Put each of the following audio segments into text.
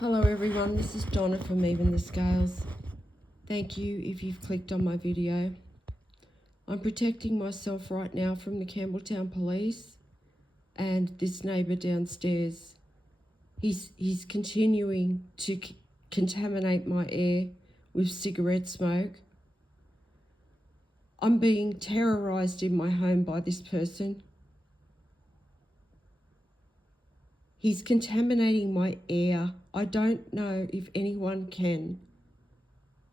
Hello everyone, this is Donna from Even the Scales. Thank you if you've clicked on my video. I'm protecting myself right now from the Campbelltown police and this neighbour downstairs. He's continuing to contaminate my air with cigarette smoke. I'm being terrorised in my home by this person. He's contaminating my air. I don't know if anyone can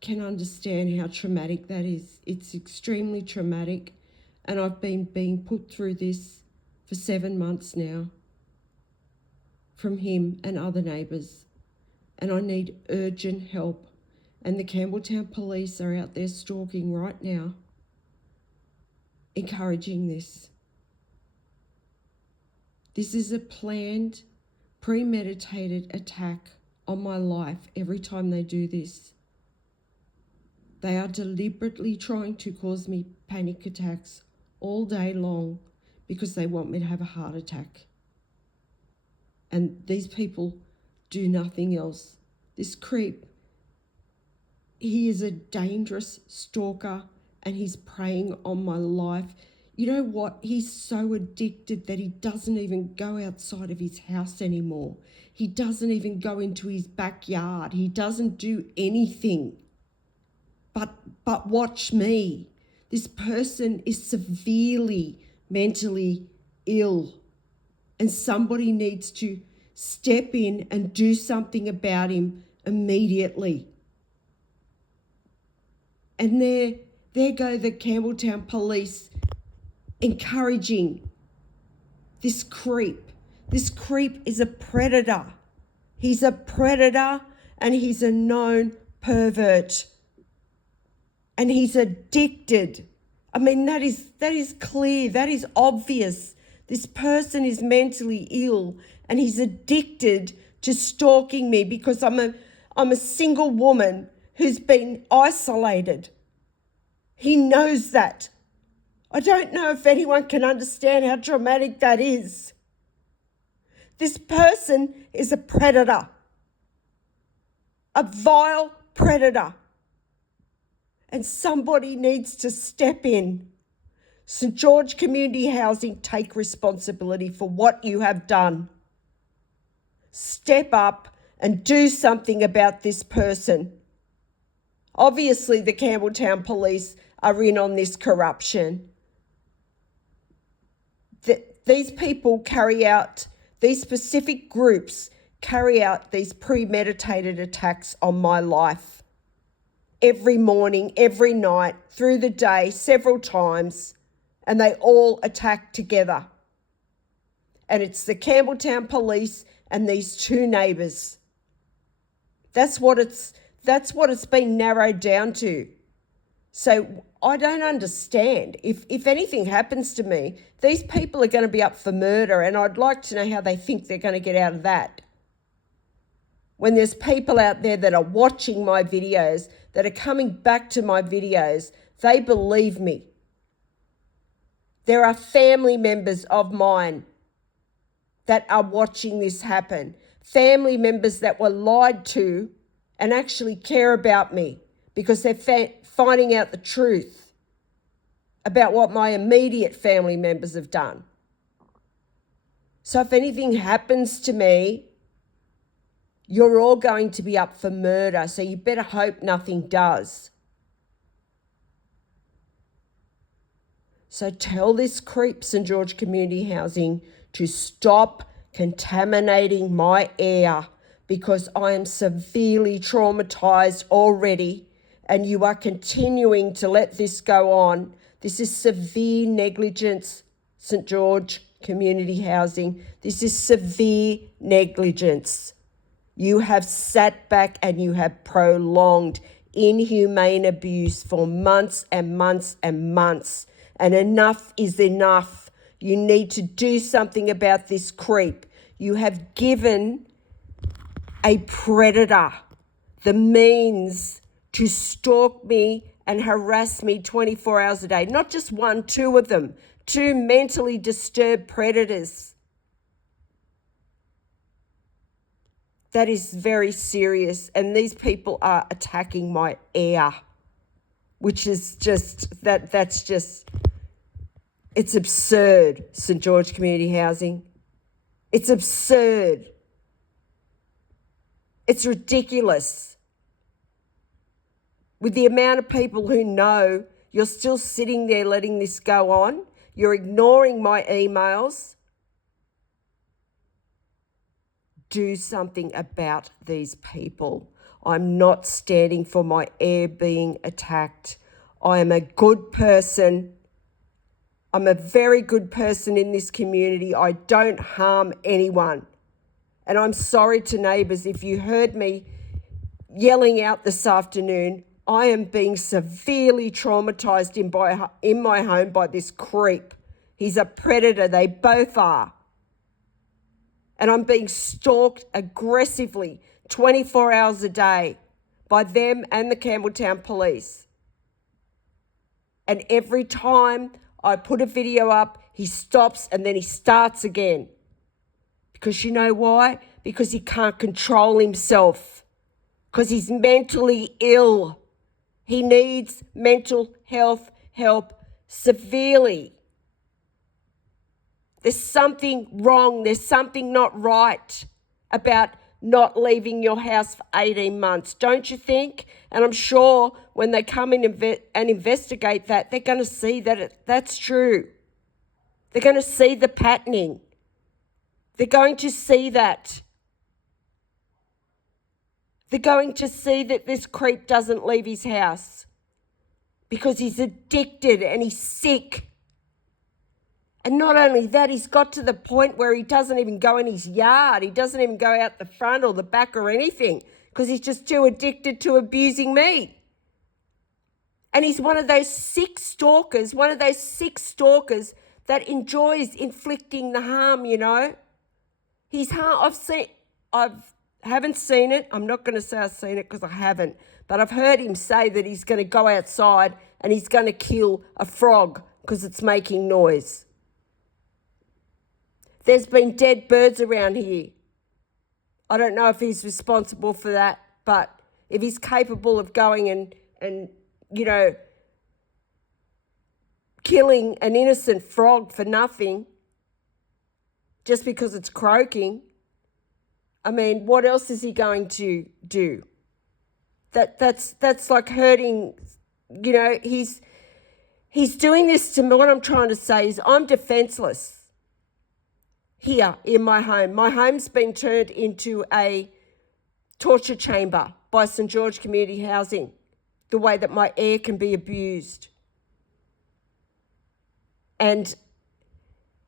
understand how traumatic that is. It's extremely traumatic, and I've been being put through this for 7 months now from him and other neighbours, and I need urgent help. And the Campbelltown police are out there stalking right now, encouraging this. This is a planned, premeditated attack on my life every time they do this. They are deliberately trying to cause me panic attacks all day long because they want me to have a heart attack. And these people do nothing else. This creep, he is a dangerous stalker and he's preying on my life. You know what? He's so addicted that he doesn't even go outside of his house anymore. He doesn't even go into his backyard. He doesn't do anything. But watch me. This person is severely mentally ill, and somebody needs to step in and do something about him immediately. And there go the Campbelltown police encouraging this creep. This creep is a predator. He's a predator and he's a known pervert. And he's addicted. I mean, that is clear. That is obvious. This person is mentally ill and he's addicted to stalking me because I'm a single woman who's been isolated. He knows that. I don't know if anyone can understand how traumatic that is. This person is a predator. A vile predator. And somebody needs to step in. St. George Community Housing, take responsibility for what you have done. Step up and do something about this person. Obviously, the Campbelltown police are in on this corruption. These people these specific groups carry out these premeditated attacks on my life. Every morning, every night, through the day, several times, and they all attack together. And it's the Campbelltown police and these two neighbours. That's what it's been narrowed down to. So I don't understand. If anything happens to me, these people are going to be up for murder, and I'd like to know how they think they're going to get out of that. When there's people out there that are watching my videos, that are coming back to my videos, they believe me. There are family members of mine that are watching this happen. Family members that were lied to and actually care about me because they're finding out the truth about what my immediate family members have done. So if anything happens to me, you're all going to be up for murder, so you better hope nothing does. So tell this creep, St. George Community Housing, to stop contaminating my air because I am severely traumatised already and you are continuing to let this go on. This is severe negligence, St. George Community Housing. This is severe negligence. You have sat back and you have prolonged inhumane abuse for months and months and months. And enough is enough. You need to do something about this creep. You have given a predator the means to stalk me and harass me 24 hours a day. Not just one, two of them. Two mentally disturbed predators. That is very serious. And these people are attacking my air, which is just, that's just, it's absurd, St. George Community Housing. It's absurd. It's ridiculous. With the amount of people who know, you're still sitting there letting this go on. You're ignoring my emails. Do something about these people. I'm not standing for my air being attacked. I am a good person. I'm a very good person in this community. I don't harm anyone. And I'm sorry to neighbours if you heard me yelling out this afternoon. I am being severely traumatised in my home by this creep. He's a predator. They both are. And I'm being stalked aggressively 24 hours a day by them and the Campbelltown Police. And every time I put a video up, he stops and then he starts again. Because you know why? Because he can't control himself. Because he's mentally ill. He needs mental health help severely. There's something wrong. There's something not right about not leaving your house for 18 months, don't you think? And I'm sure when they come in and investigate that, they're going to see that that's true. They're going to see the patterning. They're going to see that. They're going to see that this creep doesn't leave his house because he's addicted and he's sick. And not only that, he's got to the point where he doesn't even go in his yard. He doesn't even go out the front or the back or anything because he's just too addicted to abusing me. And he's one of those sick stalkers, that enjoys inflicting the harm, you know. He's harm. I haven't seen it. I'm not going to say I've seen it because I haven't. But I've heard him say that he's going to go outside and he's going to kill a frog because it's making noise. There's been dead birds around here. I don't know if he's responsible for that, but if he's capable of going and you know, killing an innocent frog for nothing just because it's croaking, I mean, what else is he going to do? That's like hurting, you know, he's doing this to me. What I'm trying to say is I'm defenseless here in my home. My home's been turned into a torture chamber by St. George Community Housing, the way that my air can be abused. And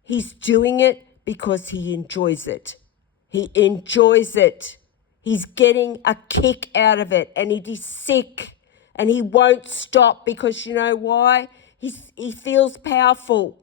he's doing it because he enjoys it. He enjoys it. He's getting a kick out of it, and he's sick and he won't stop because you know why? He feels powerful.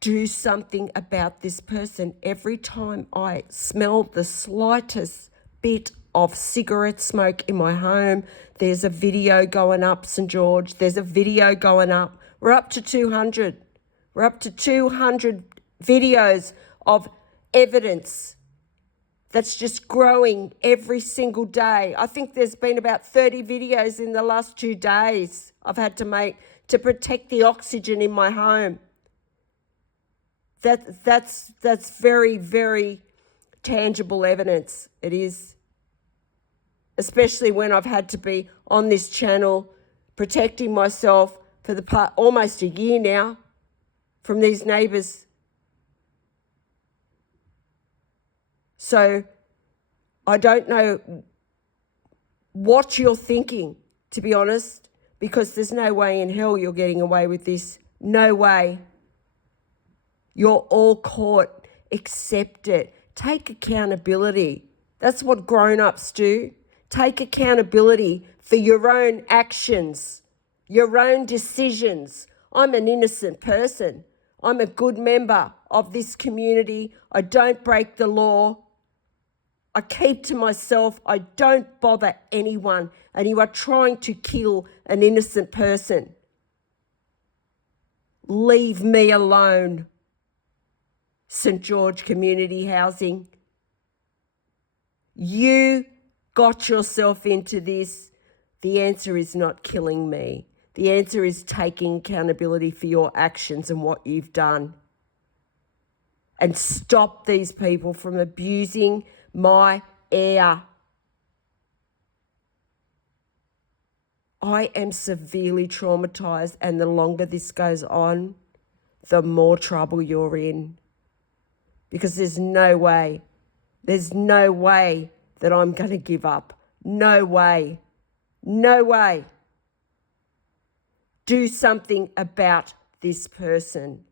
Do something about this person. Every time I smell the slightest bit of cigarette smoke in my home, there's a video going up, St. George. There's a video going up. We're up to 200. We're up to 200 videos of evidence that's just growing every single day. I think there's been about 30 videos in the last 2 days I've had to make to protect the oxygen in my home. That's very, very tangible evidence. It is. Especially when I've had to be on this channel protecting myself for the almost a year now from these neighbours. So I don't know what you're thinking, to be honest, because there's no way in hell you're getting away with this. No way. You're all caught. Accept it. Take accountability. That's what grown-ups do. Take accountability for your own actions, your own decisions. I'm an innocent person. I'm a good member of this community. I don't break the law. I keep to myself. I don't bother anyone. And you are trying to kill an innocent person. Leave me alone. St. George Community Housing. You got yourself into this. The answer is not killing me. The answer is taking accountability for your actions and what you've done. And stop these people from abusing my air. I am severely traumatized, and the longer this goes on, the more trouble you're in. Because there's no way that I'm going to give up. No way. No way. Do something about this person,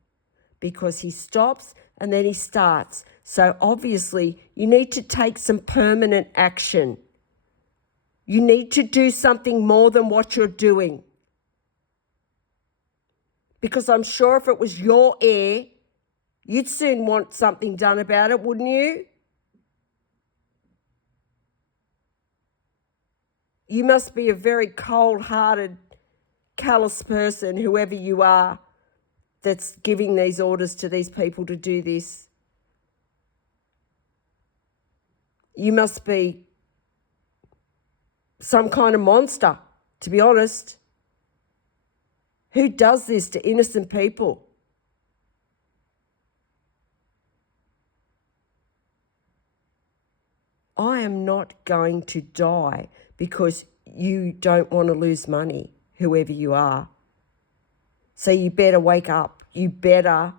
because he stops and then he starts. So obviously you need to take some permanent action. You need to do something more than what you're doing. Because I'm sure if it was your air, you'd soon want something done about it, wouldn't you? You must be a very cold-hearted, callous person, whoever you are, that's giving these orders to these people to do this. You must be some kind of monster, to be honest. Who does this to innocent people? I am not going to die because you don't want to lose money, whoever you are. So you better wake up. You better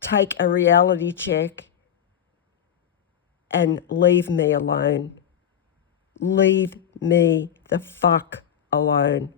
take a reality check and leave me alone. Leave me the fuck alone.